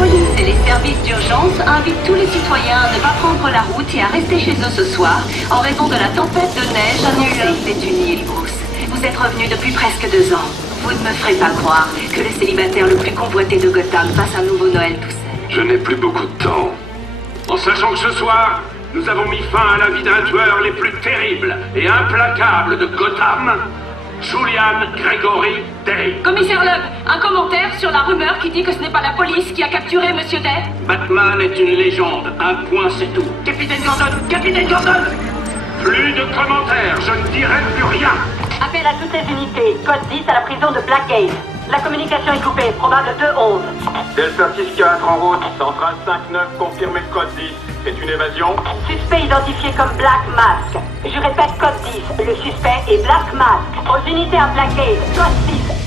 police et les services d'urgence invitent tous les citoyens à ne pas prendre la route et à rester chez eux ce soir en raison de la tempête de neige annoncée. C'est une île, Bruce. Vous êtes revenu depuis presque 2 ans. Vous ne me ferez pas croire que le célibataire le plus convoité de Gotham passe un nouveau Noël tout seul. Je n'ai plus beaucoup de temps. En sachant que ce soir, nous avons mis fin à la vie d'un tueur les plus terribles et implacables de Gotham, Julian Gregory Day. Commissaire Loeb, un commentaire sur la rumeur qui dit que ce n'est pas la police qui a capturé Monsieur Day? Batman est une légende, un point c'est tout. Capitaine Gordon! Capitaine Gordon! Plus de commentaires, je ne dirai plus rien. Appel à toutes les unités, code 10 à la prison de Blackgate. La communication est coupée, probable 2-11. Delta 6-4 en route, centrale 5-9, confirmé code 10. C'est une évasion. Suspect identifié comme Black Mask. Je répète code 10, le suspect est Black Mask. Aux unités à Blackgate,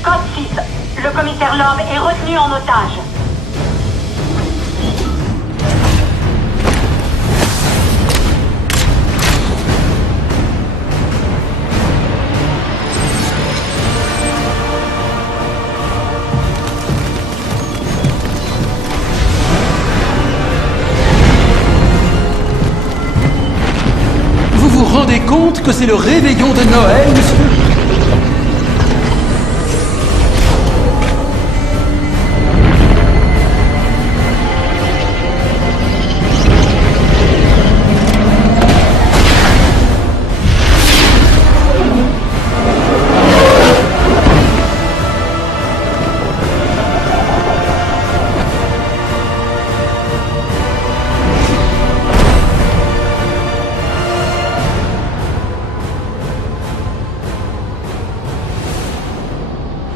code 6. Le commissaire Loeb est retenu en otage. Vous vous rendez compte que c'est le réveillon de Noël, monsieur?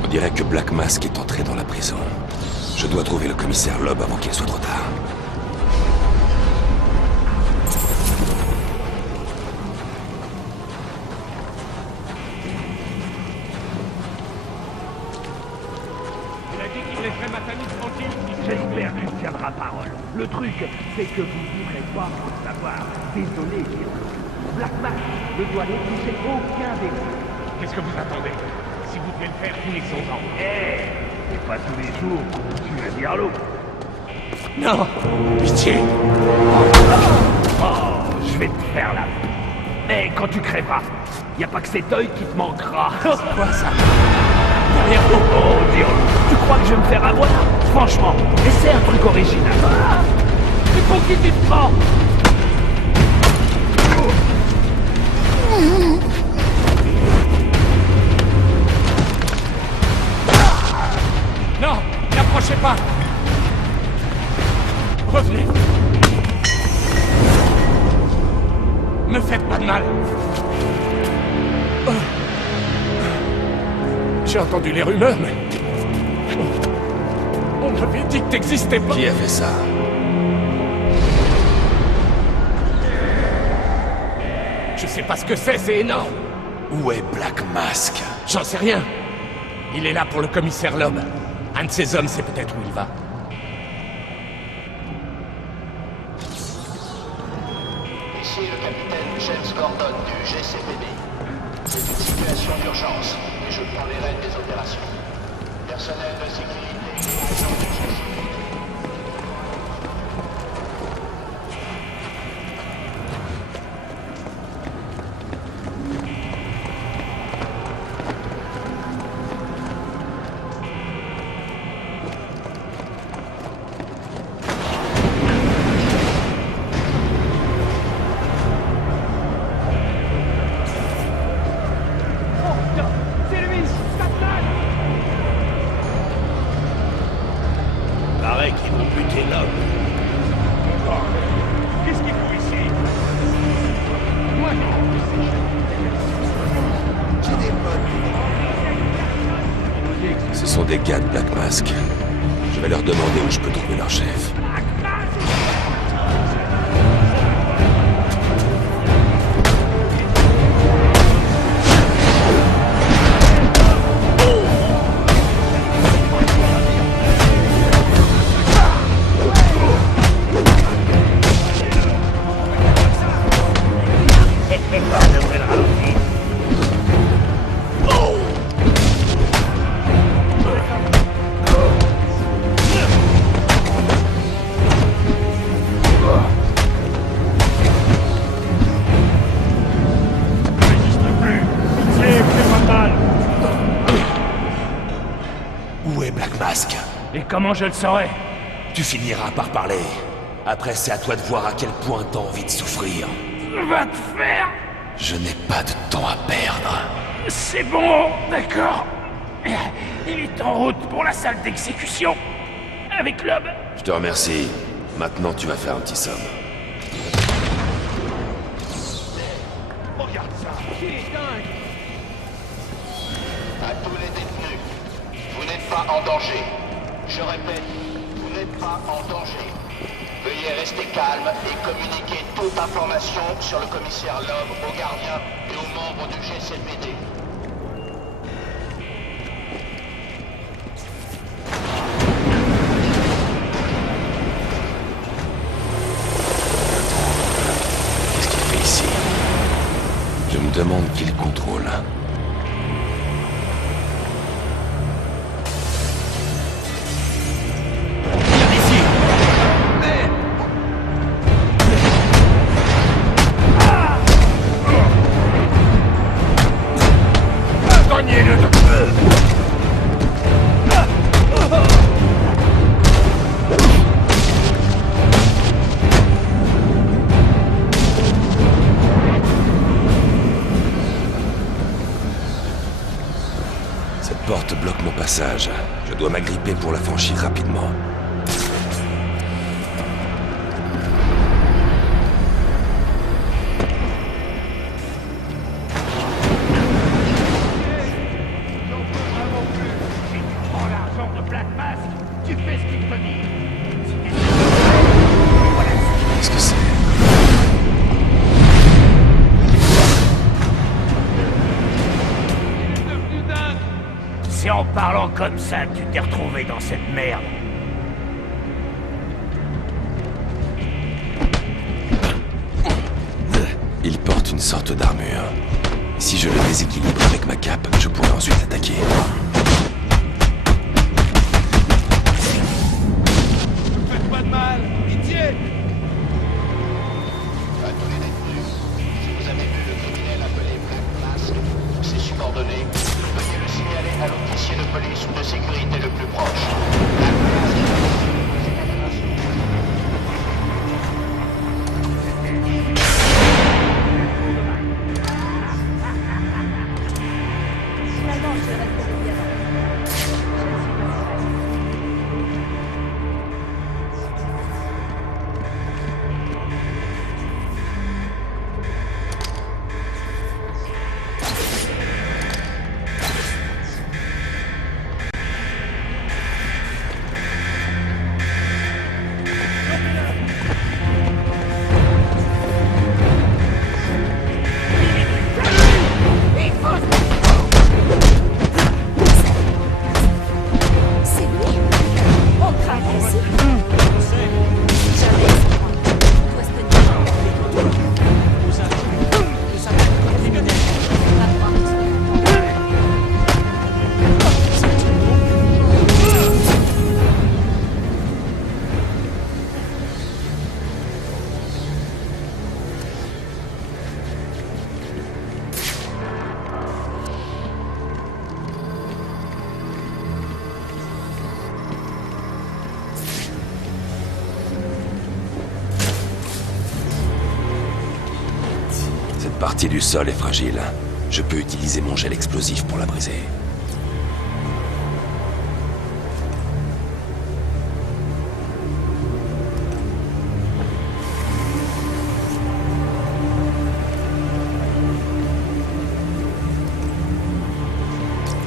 On dirait que Black Mask est entré dans la prison. Je dois trouver le commissaire Loeb avant qu'il soit trop tard. Il a dit qu'il laisserait ma famille tranquille. J'espère qu'il tiendra parole. Le truc, c'est que vous ne voudrez pas le savoir. Désolé, Guillaume. Black Mask ne doit négliger aucun des deux. Qu'est-ce que vous attendez? Si vous devez le faire, finissons-en. C'est pas tous les jours que tu veux dire l'eau. Non! Pitié! Oh, je vais te faire la... Mais quand tu crèveras, y a pas que cet œil qui te manquera. Quoi ça? Derrière vous. Oh, Dieu. Tu crois que je vais me faire avoir? Franchement, essaie un truc original. C'est pour qui tu te prends? Non! N'approchez pas! Revenez! Ne faites pas de mal! J'ai entendu les rumeurs, mais... On m'avait dit que t'existais pas! Qui a fait ça? Je sais pas ce que c'est énorme! Où est Black Mask? J'en sais rien! Il est là pour le commissaire Loeb. Un de ses hommes sait peut-être où il va. Ici le capitaine James Gordon du GCPD. C'est une situation d'urgence et je prends les rênes des opérations. Personnel de sécurité et agents du GCPD. Paraît qu'ils vont buter l'homme. Qu'est-ce qu'il faut ici? Moi non. Ce sont des gars de Black Mask. Je vais leur demander où je peux trouver leur chef. comment je le saurais? Tu finiras par parler. Après, c'est à toi de voir à quel point t'as envie de souffrir. Va te faire! Je n'ai pas de temps à perdre. C'est bon, d'accord. Il est en route pour la salle d'exécution. Avec Lob. Je te remercie. Maintenant, tu vas faire un petit somme. Regarde ça. Il est dingue. À tous les détenus, vous n'êtes pas en danger. Je répète, vous n'êtes pas en danger. Veuillez rester calme et communiquer toute information sur le commissaire Lob aux gardiens et aux membres du GCPD. Qu'est-ce qu'il fait ici? Je me demande qui le contrôle. Cette porte bloque mon passage. Je dois m'agripper pour la franchir rapidement. Si tu prends l'argent de Black Mask, tu fais ce qu'il te dit. Si tu voilà. Qu'est-ce que c'est? C'est en parlant comme ça que tu t'es retrouvé dans cette merde. Il porte une sorte d'armure. Si je le déséquilibre avec ma cape, je pourrais ensuite l'attaquer. Faites pas de mal, pitié! À tous les détenus, si vous avez vu le criminel appelé Black Mask ou ses subordonnés, veuillez le signaler à l'officier de police ou de sécurité le plus proche. Black Mask, Cette partie du sol est fragile. Je peux utiliser mon gel explosif pour la briser.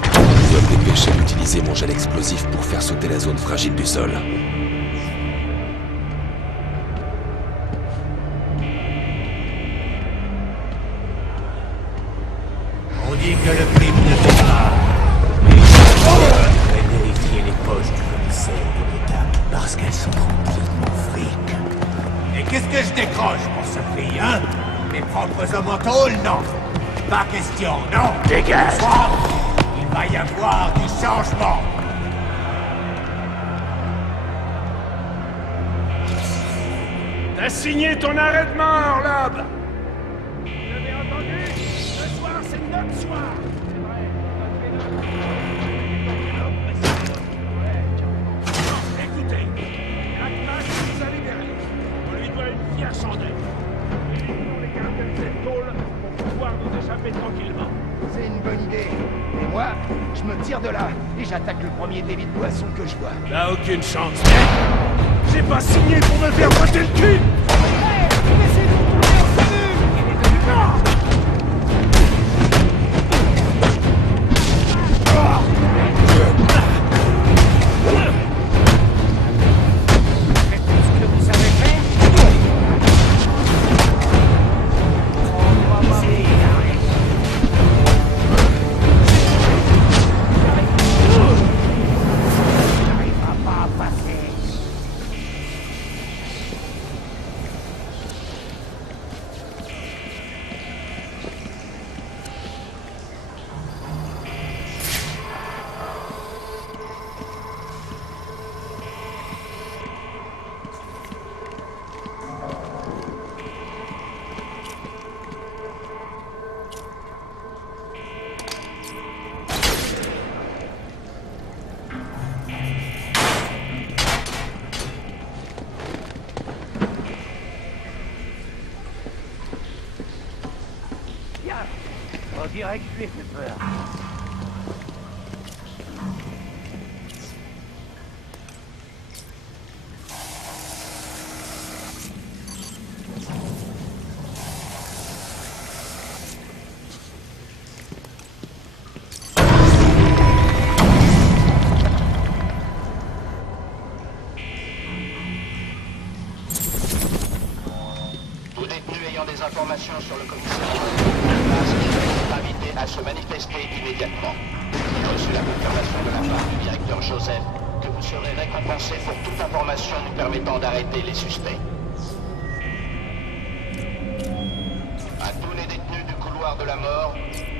Je dois me dépêcher d'utiliser mon gel explosif pour faire sauter la zone fragile du sol. On dit que le crime ne fait pas. Mais je vais vérifier les poches du commissaire de l'État parce qu'elles sont remplies de mon fric. Et qu'est-ce que je décroche pour ce prix, hein? Mes propres hommes en tôle, non? Pas question, non? Dégage! Ce soir, il va y avoir du changement. T'as signé ton arrêt de mort, Lob! Vous avez entendu? Ce soir, c'est notre soir. C'est vrai. sortir de là, et j'attaque le premier débit de boisson que je vois. T'as aucune chance, mec. J'ai pas signé pour me faire botter le cul. Hey, laissez-nous tomber en cellule. Il est devenu mort. Faites tout ce que vous savez faire. N'arrivera pas à passer. Tiens, on dirait que je lui ai fait peur. Tout détenu ayant des informations sur le commissariat est invité à se manifester immédiatement. J'ai reçu la confirmation de la part du directeur Joseph que vous serez récompensé pour toute information nous permettant d'arrêter les suspects. À tous les détenus du couloir de la mort,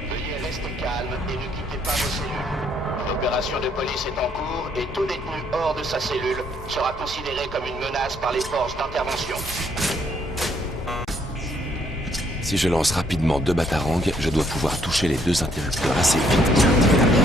veuillez rester calme et ne quittez pas vos cellules. L'opération de police est en cours et tout détenu hors de sa cellule sera considéré comme une menace par les forces d'intervention. Si je lance rapidement 2 batarangs, je dois pouvoir toucher les 2 interrupteurs assez vite pour activer la bombe.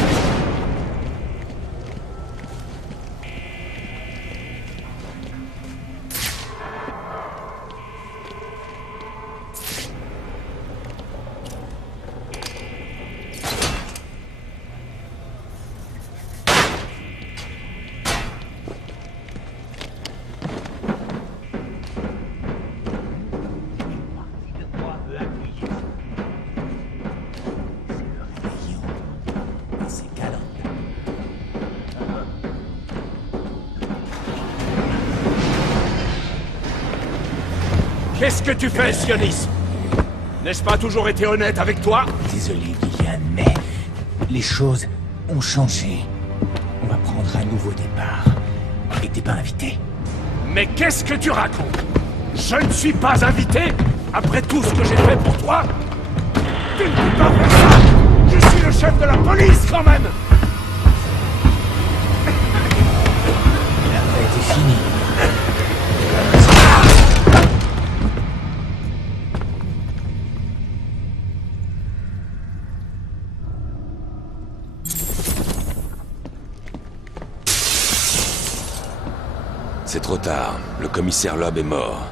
Qu'est-ce que tu fais, sionisme? N'ai-je pas toujours été honnête avec toi? Désolé, Gillian, mais les choses ont changé. On va prendre un nouveau départ. Et t'es pas invité. Mais qu'est-ce que tu racontes? Je ne suis pas invité? Après tout ce que j'ai fait pour toi? Tu ne peux pas faire ça! Je suis le chef de la police, quand même! La fête est finie. C'est trop tard. Le commissaire Loeb est mort.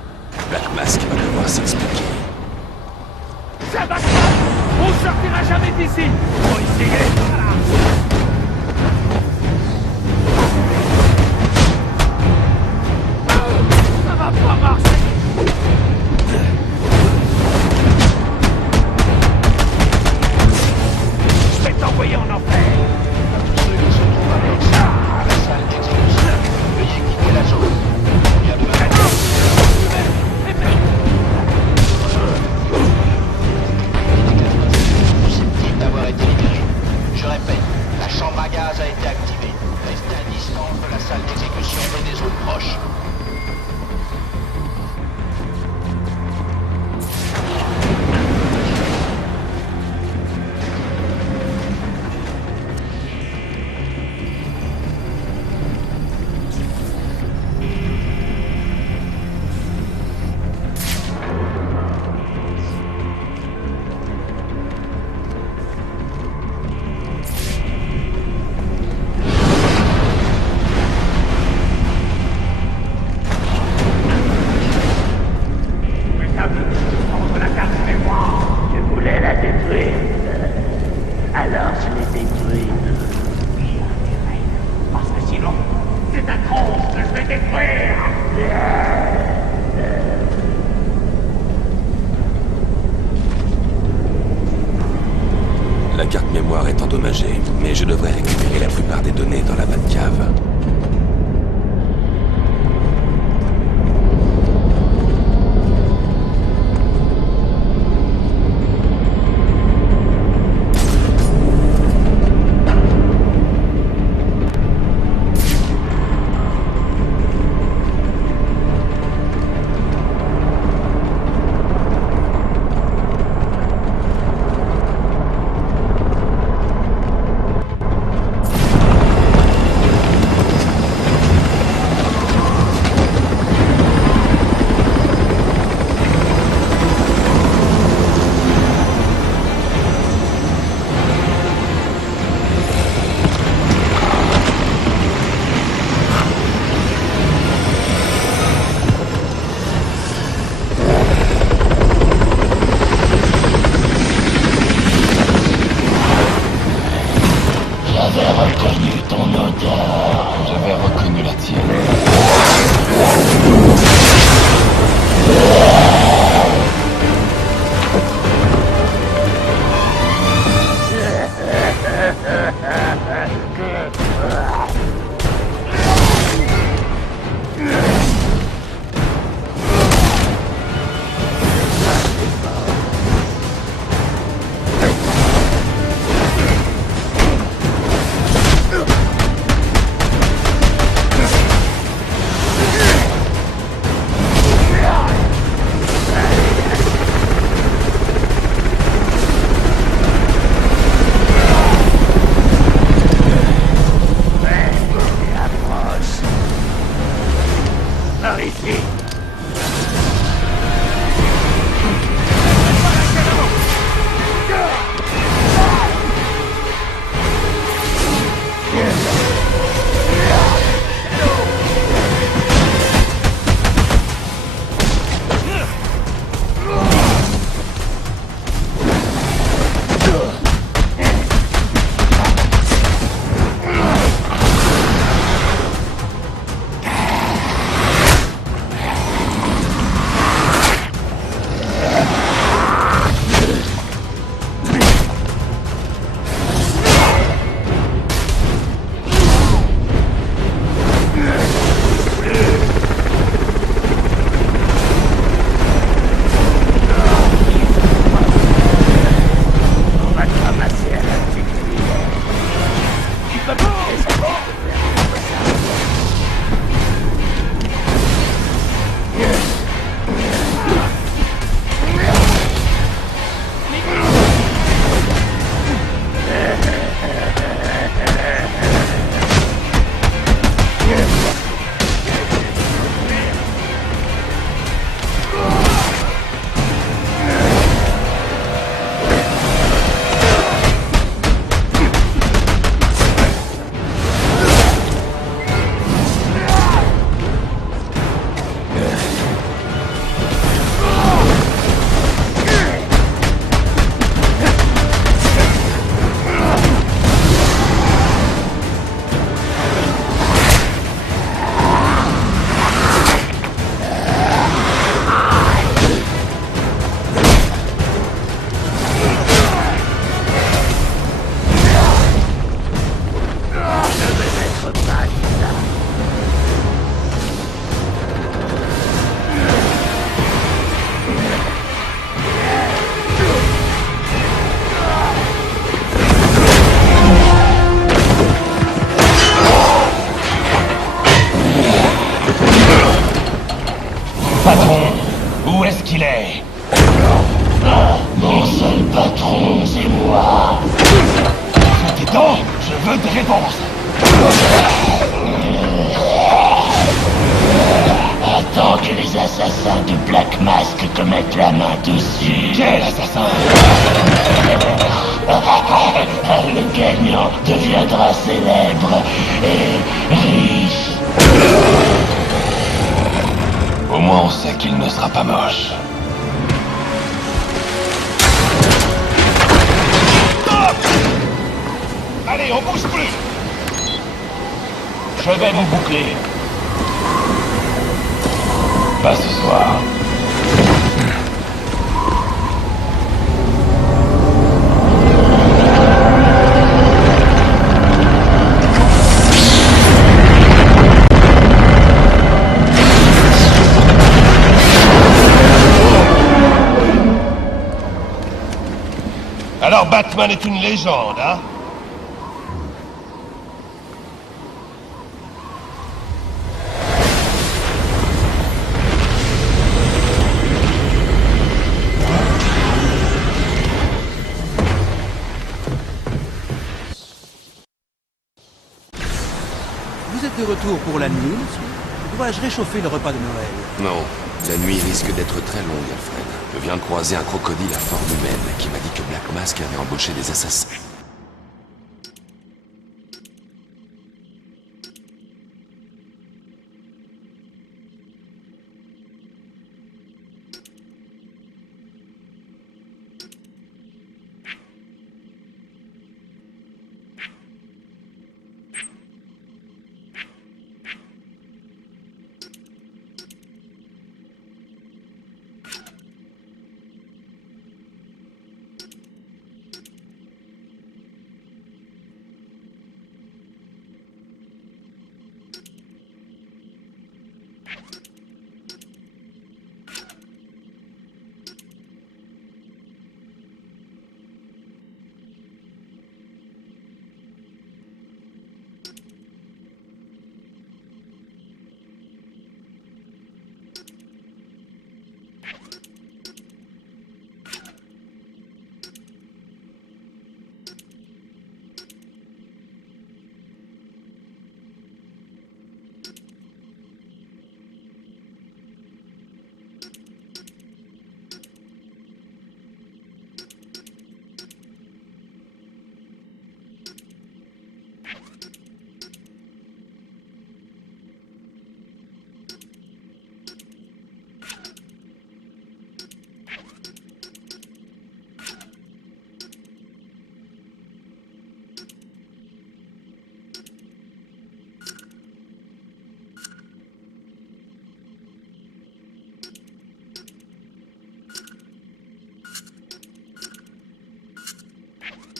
Black Mask va devoir s'expliquer. C'est Batman! On sortira jamais d'ici! Faut essayer! Ça va pas marcher! Je vais t'envoyer en enfer! Ceux qui se trouvent à l'extérieur de la salle d'exécution, veuillez quitter la zone. Il y a de susceptible d'avoir été libéré. Je répète, carte mémoire est endommagée, mais je devrais récupérer la plupart des données dans la Batcave. J'avais reconnu la tienne. Patron, où est-ce qu'il est? Mon seul patron, c'est moi. Tes dents, je veux des réponses. Attends que les assassins du Black Mask te mettent la main dessus. Quel assassin? Le gagnant deviendra célèbre et riche. Au moins on sait qu'il ne sera pas moche. Stop! Allez, on bouge plus! Je vais vous boucler. Pas ce soir. Batman est une légende, hein? Vous êtes de retour pour la nuit, monsieur? Dois-je réchauffer le repas de Noël? Non, la nuit risque d'être très longue, Alfred. Je viens de croiser un crocodile à forme humaine qui m'a dit que Black Mask avait embauché des assassins.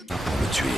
Pour me tuer.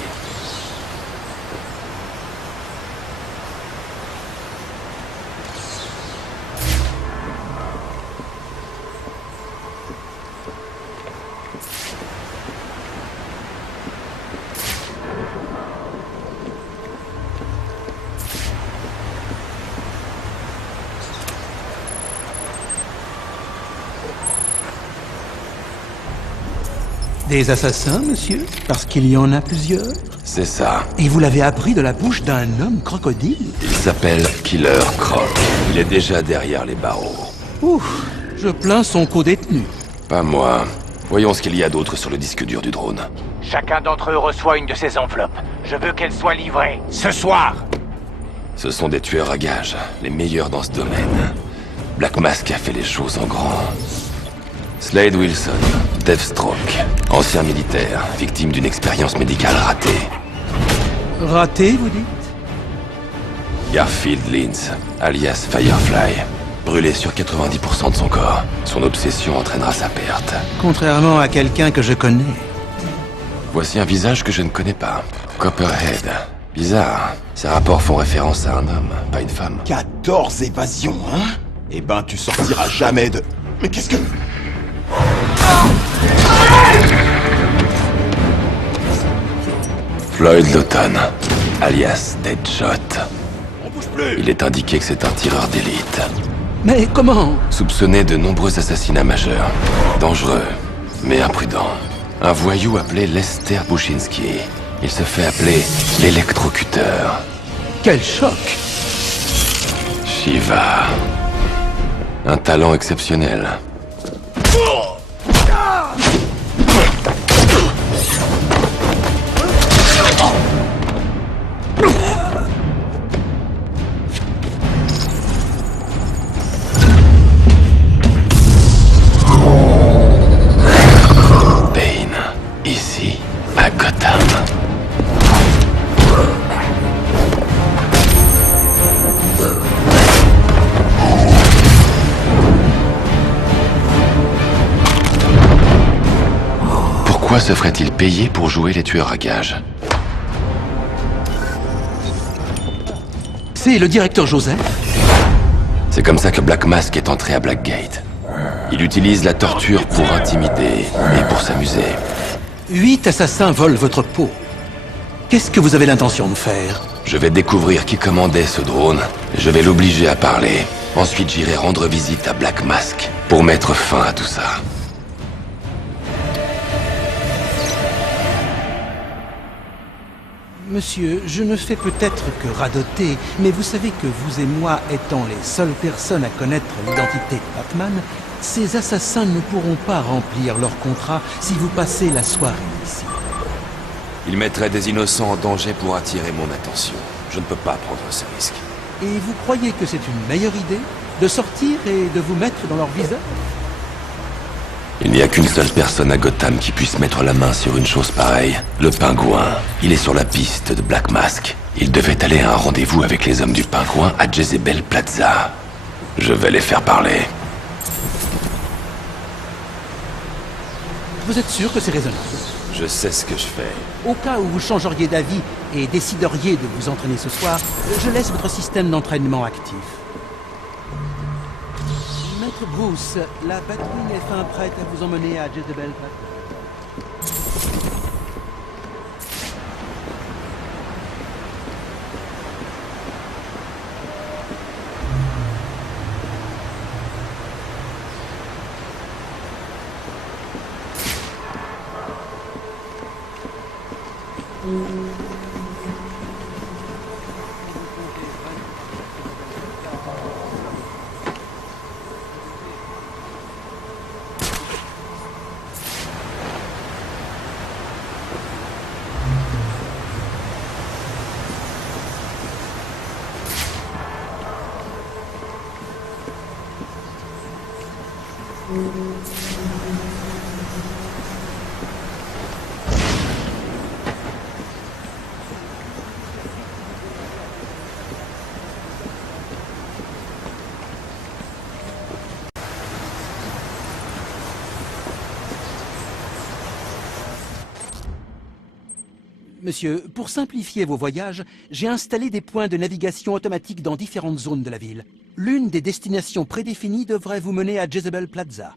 Des assassins, monsieur? Parce qu'il y en a plusieurs? C'est ça. Et vous l'avez appris de la bouche d'un homme crocodile? Il s'appelle Killer Croc. Il est déjà derrière les barreaux. Ouf, je plains son co-détenu. Pas moi. Voyons ce qu'il y a d'autre sur le disque dur du drone. Chacun d'entre eux reçoit une de ces enveloppes. Je veux qu'elle soit livrée ce soir. Ce sont des tueurs à gages, les meilleurs dans ce domaine. Black Mask a fait les choses en grand. Slade Wilson, Deathstroke, ancien militaire, victime d'une expérience médicale ratée. Raté, vous dites? Garfield Lynch, alias Firefly, brûlé sur 90% de son corps. Son obsession entraînera sa perte. Contrairement à quelqu'un que je connais. Voici un visage que je ne connais pas. Copperhead. Bizarre. Ces rapports font référence à un homme, pas une femme. 14 évasions, hein? Eh ben, tu sortiras jamais de... Mais qu'est-ce que... Floyd Lawton, alias Deadshot. On bouge plus! Il est indiqué que c'est un tireur d'élite. Mais comment? Soupçonné de nombreux assassinats majeurs. Dangereux, mais imprudent. Un voyou appelé Lester Bushinsky. Il se fait appeler l'électrocuteur. Quel choc! Shiva. Un talent exceptionnel. Bane, ici, à Gotham. Pourquoi se ferait-il payer pour jouer les tueurs à gages? C'est le directeur Joseph? C'est comme ça que Black Mask est entré à Blackgate. Il utilise la torture pour intimider et pour s'amuser. 8 assassins volent votre peau. Qu'est-ce que vous avez l'intention de faire? Je vais découvrir qui commandait ce drone, et je vais l'obliger à parler. Ensuite, j'irai rendre visite à Black Mask, pour mettre fin à tout ça. Monsieur, je ne fais peut-être que radoter, mais vous savez que vous et moi étant les seules personnes à connaître l'identité de Batman, ces assassins ne pourront pas remplir leur contrat si vous passez la soirée ici. Ils mettraient des innocents en danger pour attirer mon attention. Je ne peux pas prendre ce risque. Et vous croyez que c'est une meilleure idée de sortir et de vous mettre dans leur visage? Il n'y a qu'une seule personne à Gotham qui puisse mettre la main sur une chose pareille. Le Pingouin. Il est sur la piste de Black Mask. Il devait aller à un rendez-vous avec les hommes du Pingouin à Jezebel Plaza. Je vais les faire parler. Vous êtes sûr que c'est raisonnable? Je sais ce que je fais. Au cas où vous changeriez d'avis et décideriez de vous entraîner ce soir, je laisse votre système d'entraînement actif. Maître Bruce, la Batwing est fin prête à vous emmener à Jezebel Plaza. Monsieur, pour simplifier vos voyages, j'ai installé des points de navigation automatique dans différentes zones de la ville. L'une des destinations prédéfinies devrait vous mener à Jezebel Plaza.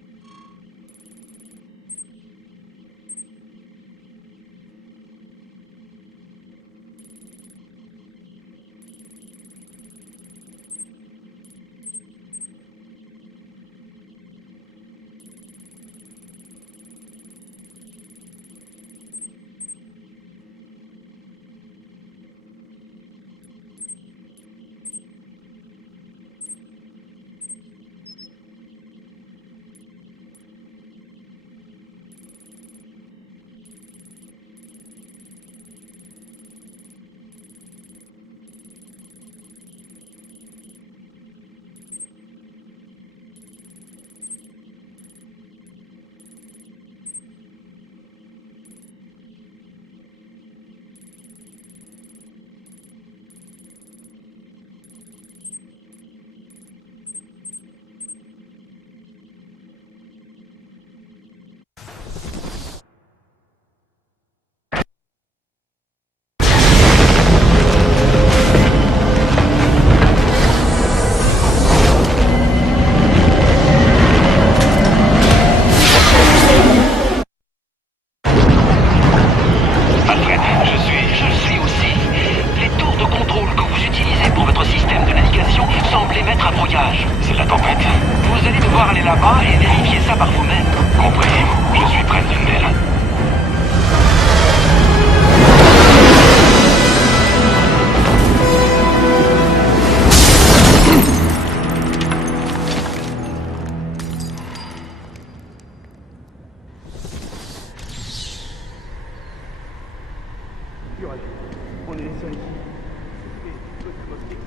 On est les seuls ici.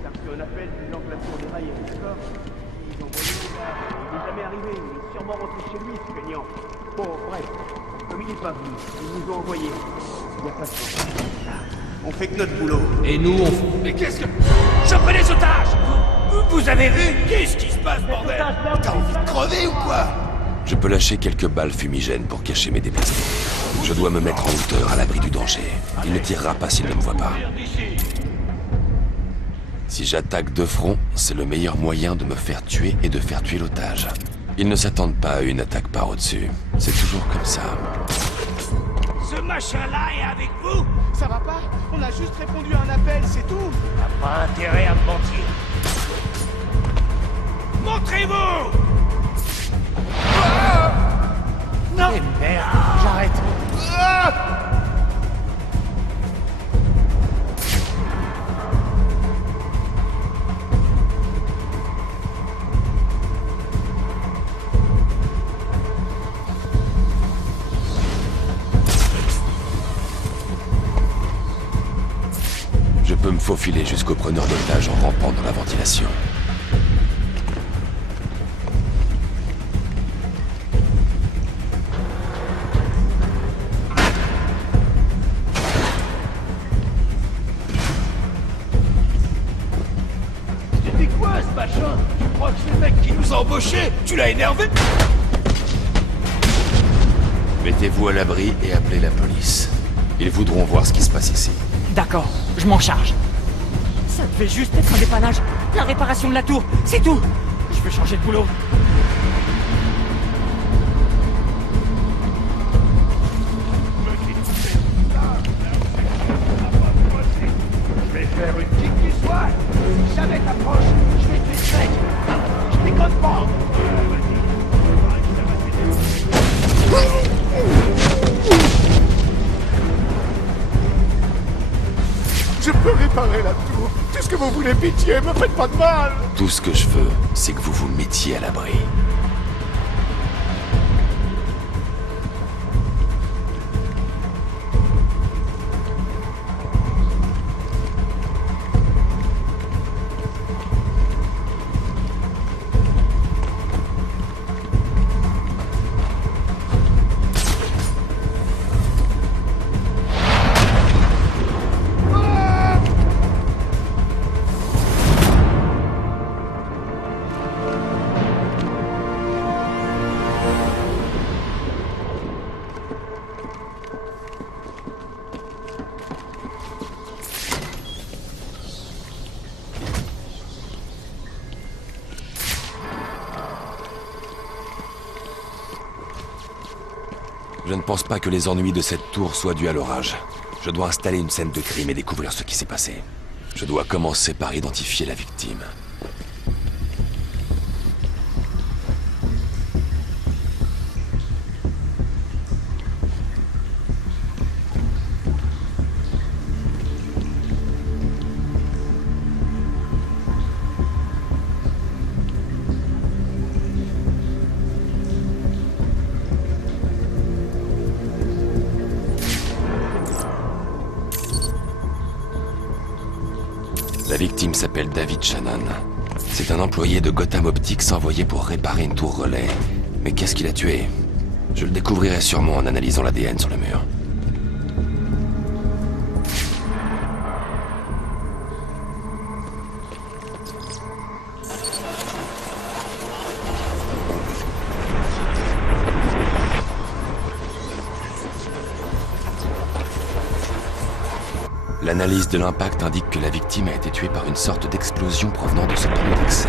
Ça a reçu un appel du l'emplacement des rails et d'accord. Ils ont volé les gars. Il n'est jamais arrivé. Il est sûrement rentré chez lui, ce feignant. Bon, bref. Comme il n'est pas venu, ils nous ont envoyé. Il n'y a pas de chance. On fait que notre boulot. Et nous, on fait... Mais qu'est-ce que... Chopez les otages! Vous avez vu? Qu'est-ce qui se passe, bordel? T'as envie de crever ou quoi? Je peux lâcher quelques balles fumigènes pour cacher mes déplacements. Je dois me mettre en hauteur à l'abri du danger. Il ne tirera pas s'il ne me voit pas. Si j'attaque de front, c'est le meilleur moyen de me faire tuer et de faire tuer l'otage. Ils ne s'attendent pas à une attaque par au-dessus. C'est toujours comme ça. Ce machin-là est avec vous? Ça va pas? On a juste répondu à un appel, c'est tout. T'as pas intérêt à me mentir. Montrez-vous! Non! Eh merde, j'arrête. Je peux me faufiler jusqu'au preneur d'otage en rampant dans la ventilation. C'était quoi ce machin? Tu crois que c'est le mec qui nous a embauchés? Tu l'as énervé? Mettez-vous à l'abri et appelez la police. Ils voudront voir ce qui se passe ici. D'accord, je m'en charge. Ça devait juste être un dépannage. La réparation de la tour, c'est tout. Je veux changer de boulot. Je vais faire une kick du soir. Si jamais t'approches, je vais te tuer sec. Je déconne pas. Je peux réparer la tour. Tout ce que vous voulez, pitié, me faites pas de mal. Tout ce que je veux, c'est que vous vous mettiez à l'abri. Je ne pense pas que les ennuis de cette tour soient dus à l'orage. Je dois installer une scène de crime et découvrir ce qui s'est passé. Je dois commencer par identifier la victime. La victime s'appelle David Shannon. C'est un employé de Gotham Optics envoyé pour réparer une tour relais. Mais qu'est-ce qu'il a tué? Je le découvrirai sûrement en analysant l'ADN sur le mur. L'analyse de l'impact indique que la victime a été tuée par une sorte d'explosion provenant de ce panneau d'accès.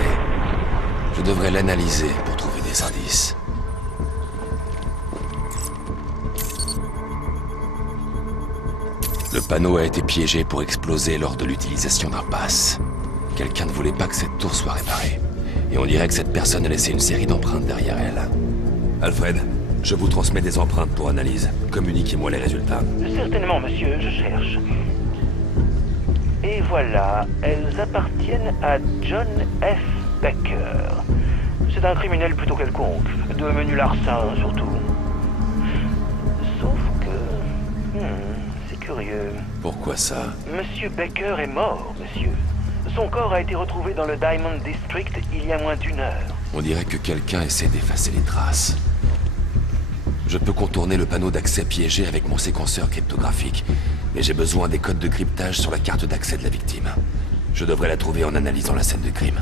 Je devrais l'analyser pour trouver des indices. Le panneau a été piégé pour exploser lors de l'utilisation d'un pass. Quelqu'un ne voulait pas que cette tour soit réparée. Et on dirait que cette personne a laissé une série d'empreintes derrière elle. Alfred, je vous transmets des empreintes pour analyse. Communiquez-moi les résultats. Certainement, monsieur, je cherche. Et voilà, elles appartiennent à John F. Becker. C'est un criminel plutôt quelconque, de menu larcin surtout. Sauf que... c'est curieux. Pourquoi ça? Monsieur Becker est mort, monsieur. Son corps a été retrouvé dans le Diamond District il y a moins d'1 heure. On dirait que quelqu'un essaie d'effacer les traces. Je peux contourner le panneau d'accès piégé avec mon séquenceur cryptographique, mais j'ai besoin des codes de cryptage sur la carte d'accès de la victime. Je devrais la trouver en analysant la scène de crime.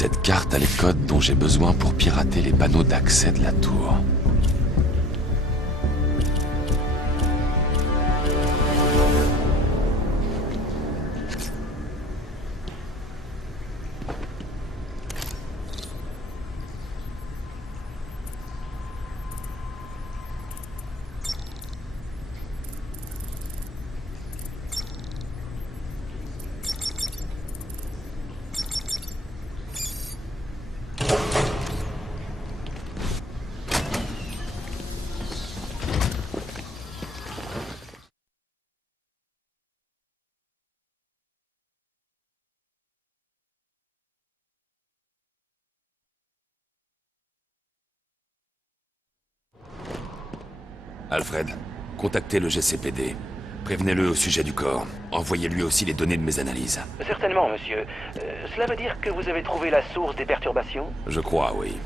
Cette carte a les codes dont j'ai besoin pour pirater les panneaux d'accès de la tour. Alfred, contactez le GCPD. Prévenez-le au sujet du corps. Envoyez-lui aussi les données de mes analyses. Certainement, monsieur. Cela veut dire que vous avez trouvé la source des perturbations? Je crois, oui.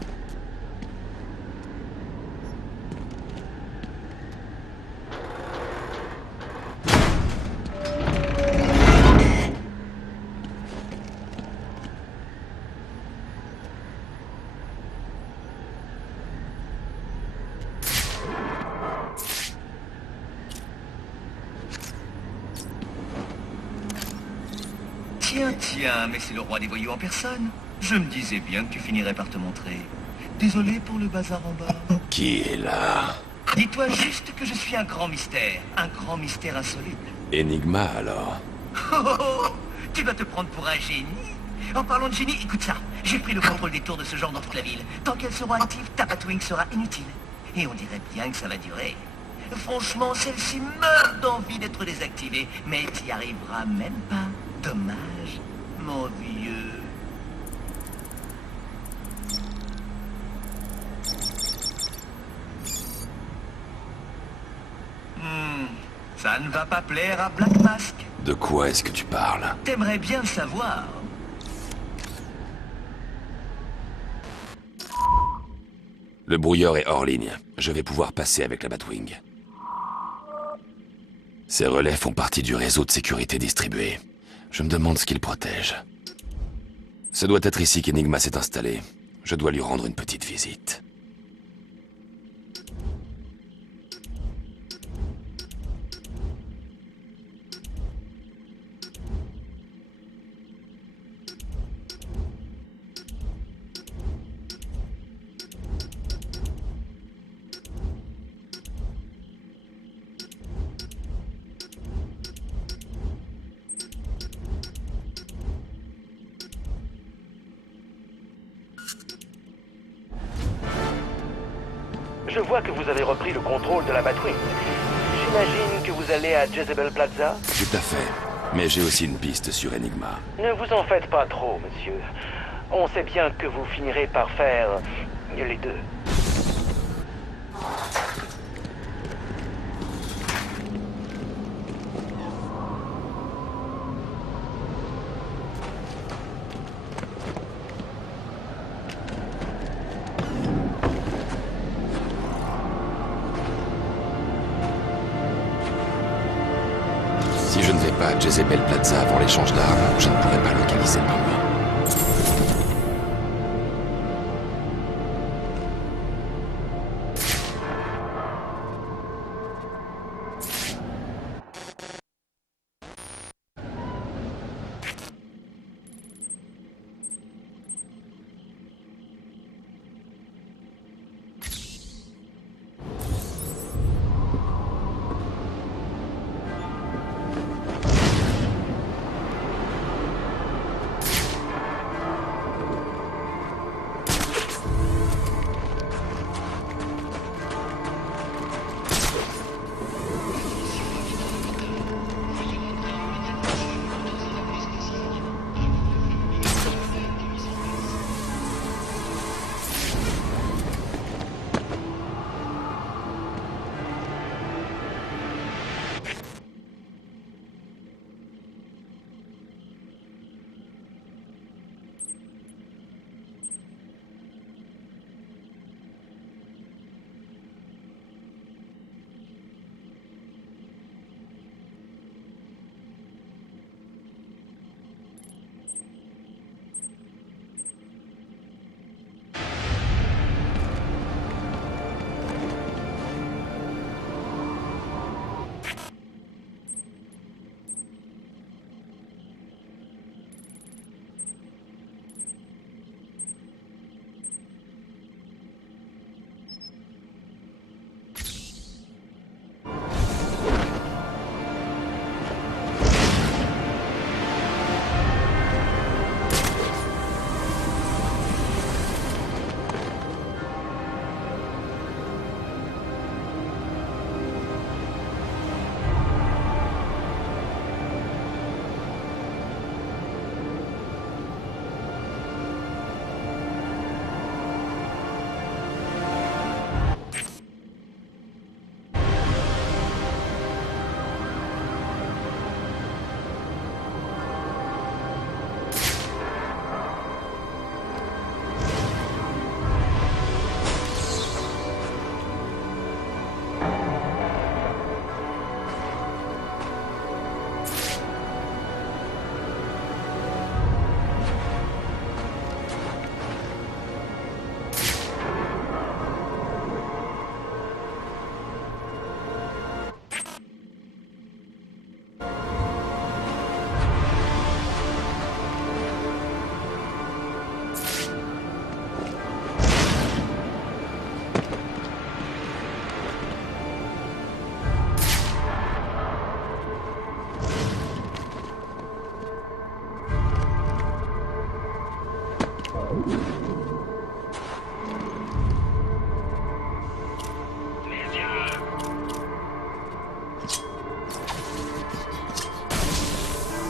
Tiens, mais c'est le roi des voyous en personne. Je me disais bien que tu finirais par te montrer. Désolé pour le bazar en bas. Qui est là? Dis-toi juste que je suis un grand mystère insoluble. Enigma, alors? Tu vas te prendre pour un génie. En parlant de génie, écoute ça. J'ai pris le contrôle des tours de ce genre dans toute la ville. Tant qu'elles seront actives, ta Batwing sera inutile. Et on dirait bien que ça va durer. Franchement, celle-ci meurt d'envie d'être désactivée, mais t'y arriveras même pas. Dommage, mon vieux. Ça ne va pas plaire à Black Mask. De quoi est-ce que tu parles? T'aimerais bien le savoir. Le brouilleur est hors ligne. Je vais pouvoir passer avec la Batwing. Ces relais font partie du réseau de sécurité distribué. Je me demande ce qu'il protège. Ce doit être ici qu'Enigma s'est installé. Je dois lui rendre une petite visite. Je vois que vous avez repris le contrôle de la Batwing. J'imagine que vous allez à Jezebel Plaza? Tout à fait. Mais j'ai aussi une piste sur Enigma. Ne vous en faites pas trop, monsieur. On sait bien que vous finirez par faire les deux. Si je ne vais pas à Jezebel Plaza avant l'échange d'armes, je ne pourrai pas localiser Enigma.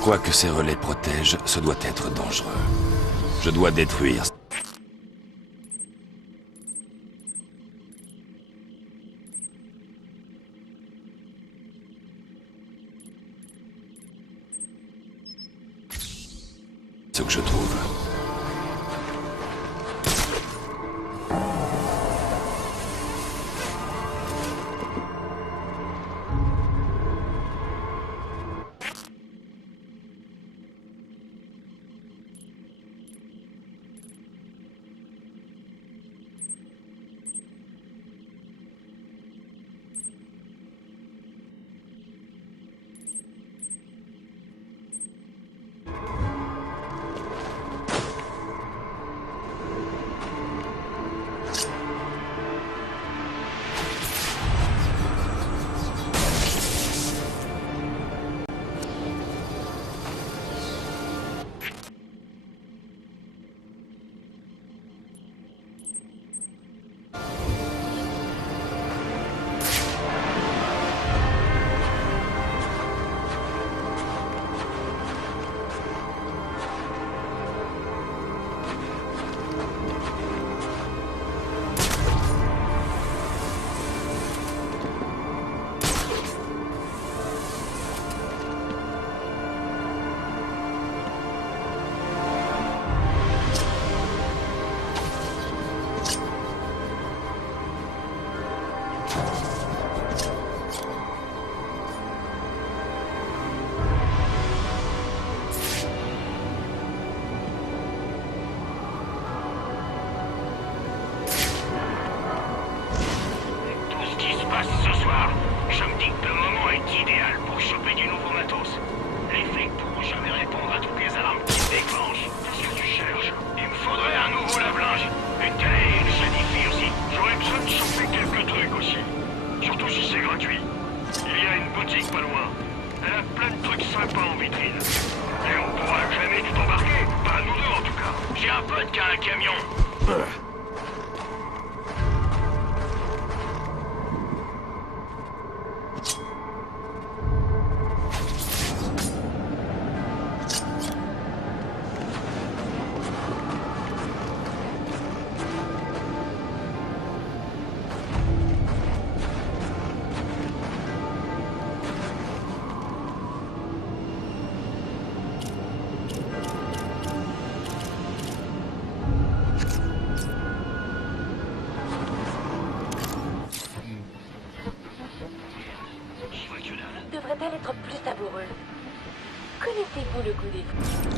Quoi que ces relais protègent, ce doit être dangereux. Je dois détruire... ce que je trouve. Ce soir, je me dis que le moment est idéal pour choper du nouveau matos. Les flics pourront jamais répondre à toutes les alarmes qui se déclenchent. Qu'est-ce que tu cherches? Il me faudrait un nouveau lave-linge. Une télé et une chanifie aussi. J'aurais besoin de choper quelques trucs aussi. Surtout si c'est gratuit. Il y a une boutique pas loin. Elle a plein de trucs sympas en vitrine. Et on pourra jamais tout embarquer. Pas nous deux en tout cas. J'ai un pote qui a un camion. Devrait-elle être plus savoureuse? Connaissez-vous le goût des fruits?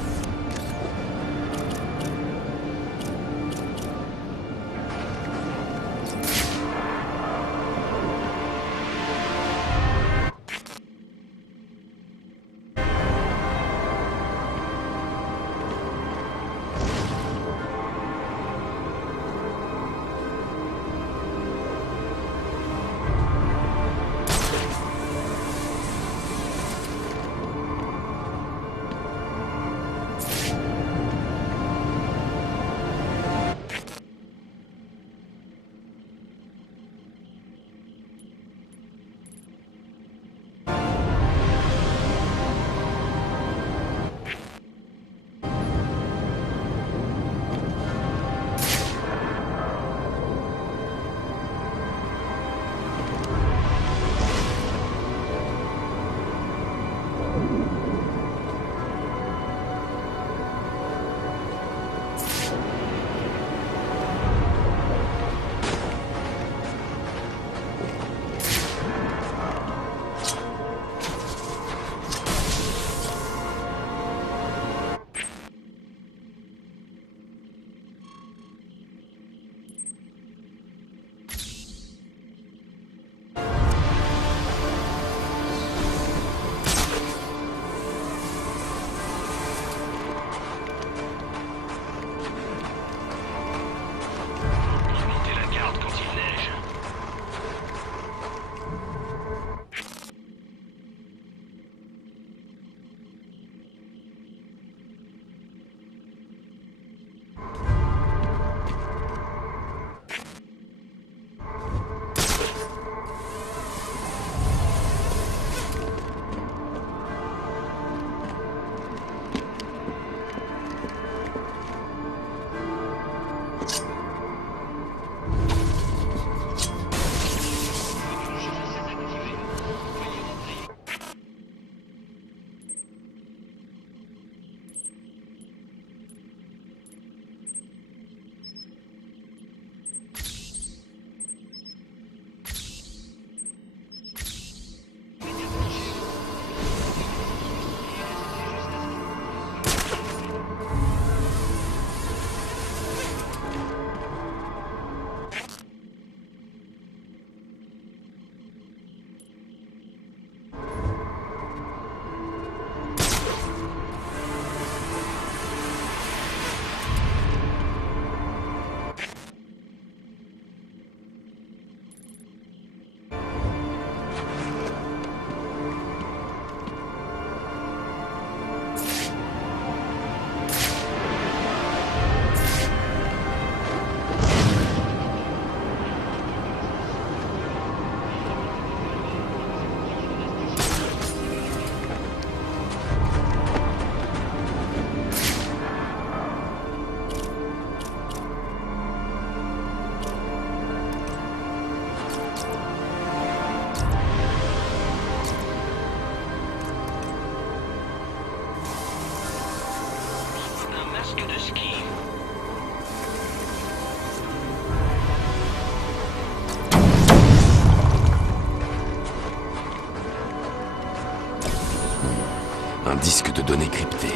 Un disque de données cryptées.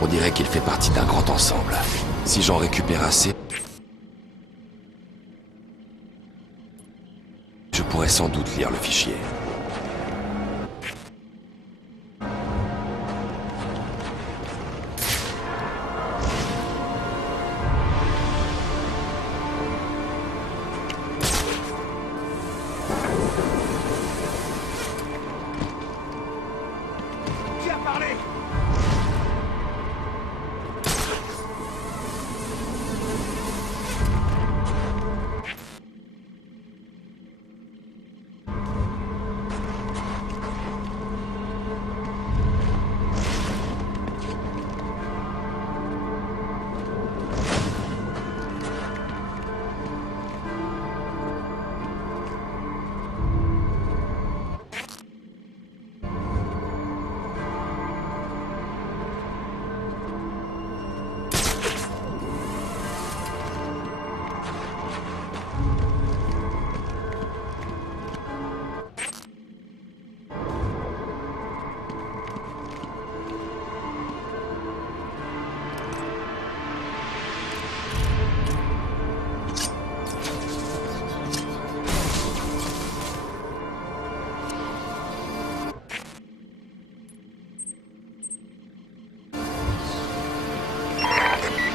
On dirait qu'il fait partie d'un grand ensemble. Si j'en récupère assez, je pourrais sans doute lire le fichier.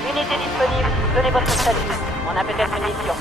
Unité disponible, donnez votre statut. On a peut-être une mission.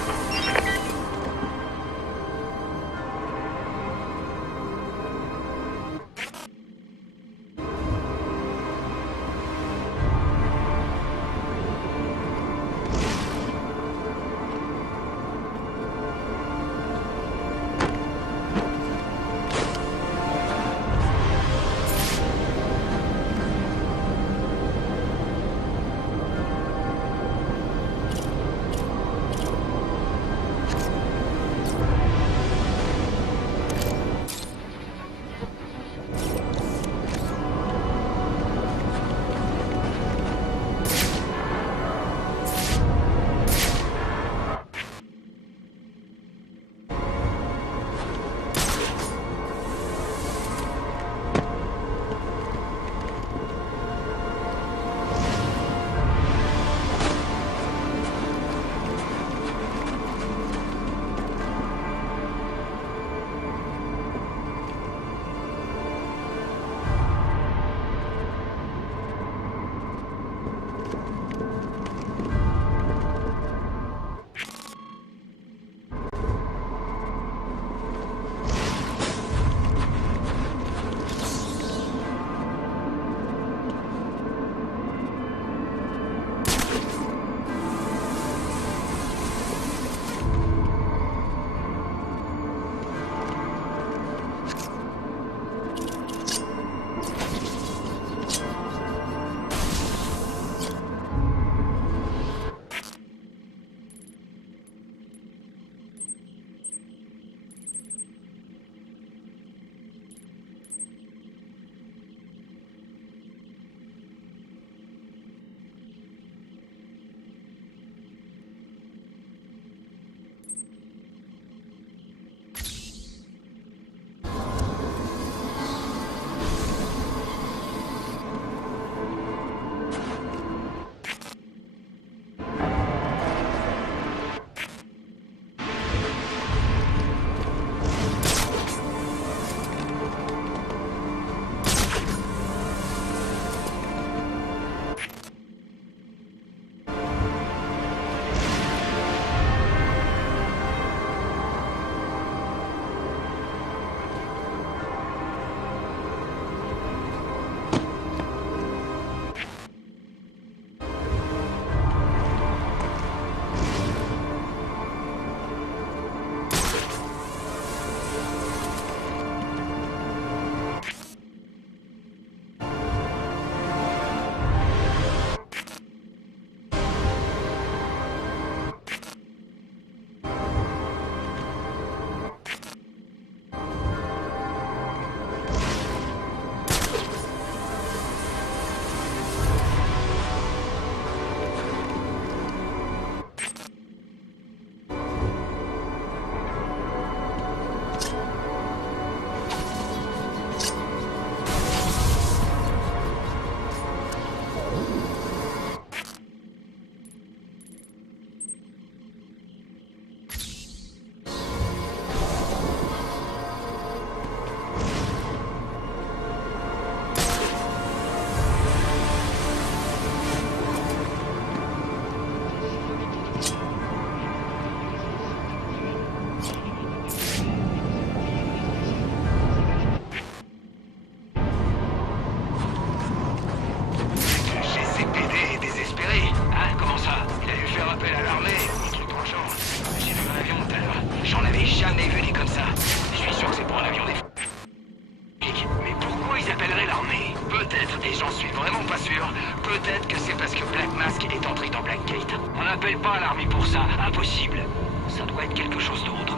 Peut-être que c'est parce que Black Mask est entré dans Blackgate. On n'appelle pas l'armée pour ça, impossible. Ça doit être quelque chose d'autre.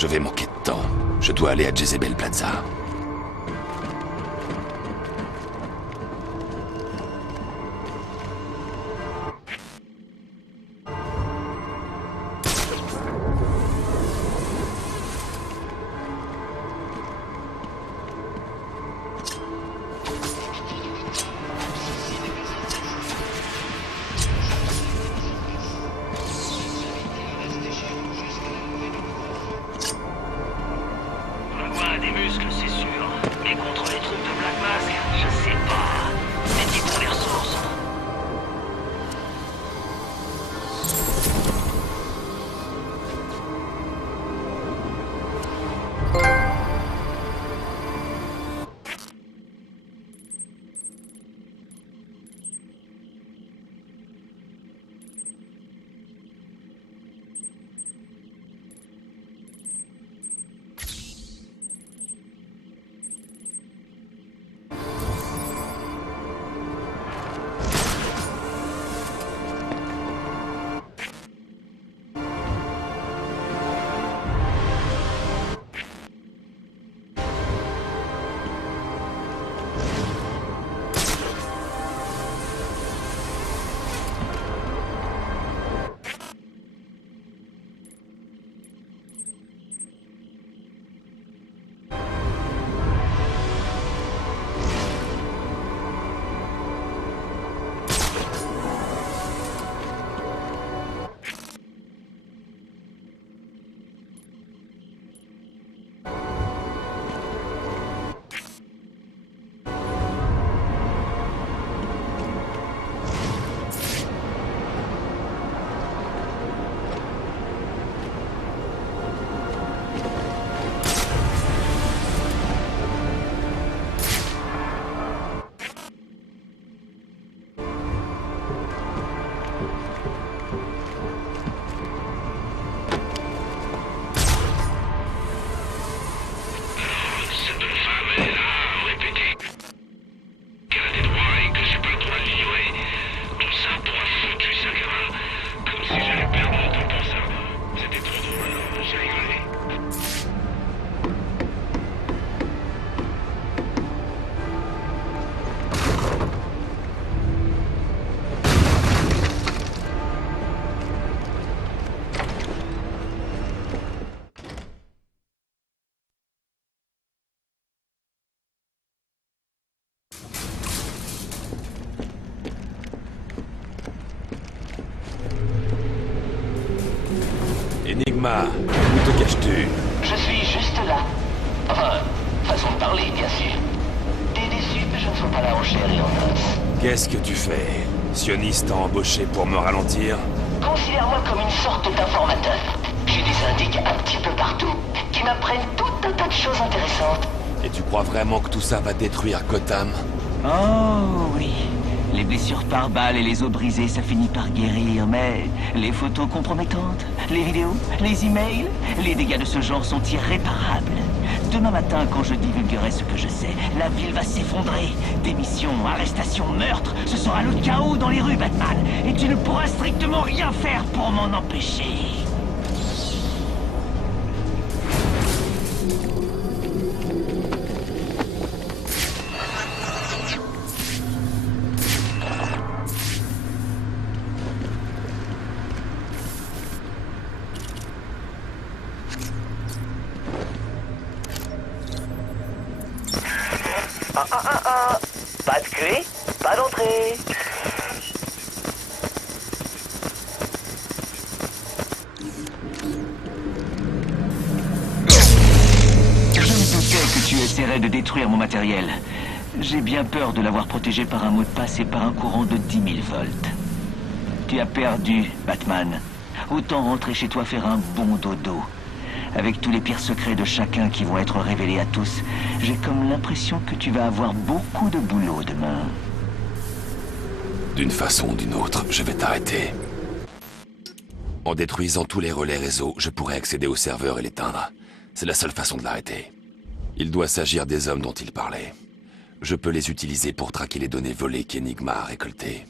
Je vais manquer de temps. Je dois aller à Jezebel Plaza. Des muscles, c'est Enigma, où te caches-tu? Je suis juste là. Enfin, façon de parler, bien sûr. T'es déçu que je ne sois pas là en chair et en os. Qu'est-ce que tu fais? Sioniste t'a embauché pour me ralentir? Considère-moi comme une sorte d'informateur. J'ai des indices un petit peu partout qui m'apprennent tout un tas de choses intéressantes. Et tu crois vraiment que tout ça va détruire Gotham? Oh oui. Les blessures par balles et les os brisés, ça finit par guérir, mais les photos compromettantes, les vidéos, les emails, les dégâts de ce genre sont irréparables. Demain matin, quand je divulguerai ce que je sais, la ville va s'effondrer. Démission, arrestation, meurtre, ce sera le chaos dans les rues, Batman. Et tu ne pourras strictement rien faire pour m'en empêcher. Pas de clé, pas d'entrée. Je me doutais que tu essaierais de détruire mon matériel. J'ai bien peur de l'avoir protégé par un mot de passe et par un courant de 10 000 volts. Tu as perdu, Batman. Autant rentrer chez toi faire un bon dodo. Avec tous les pires secrets de chacun qui vont être révélés à tous, j'ai comme l'impression que tu vas avoir beaucoup de boulot demain. D'une façon ou d'une autre, je vais t'arrêter. En détruisant tous les relais réseau, je pourrais accéder au serveur et l'éteindre. C'est la seule façon de l'arrêter. Il doit s'agir des hommes dont il parlait. Je peux les utiliser pour traquer les données volées qu'Enigma a récoltées.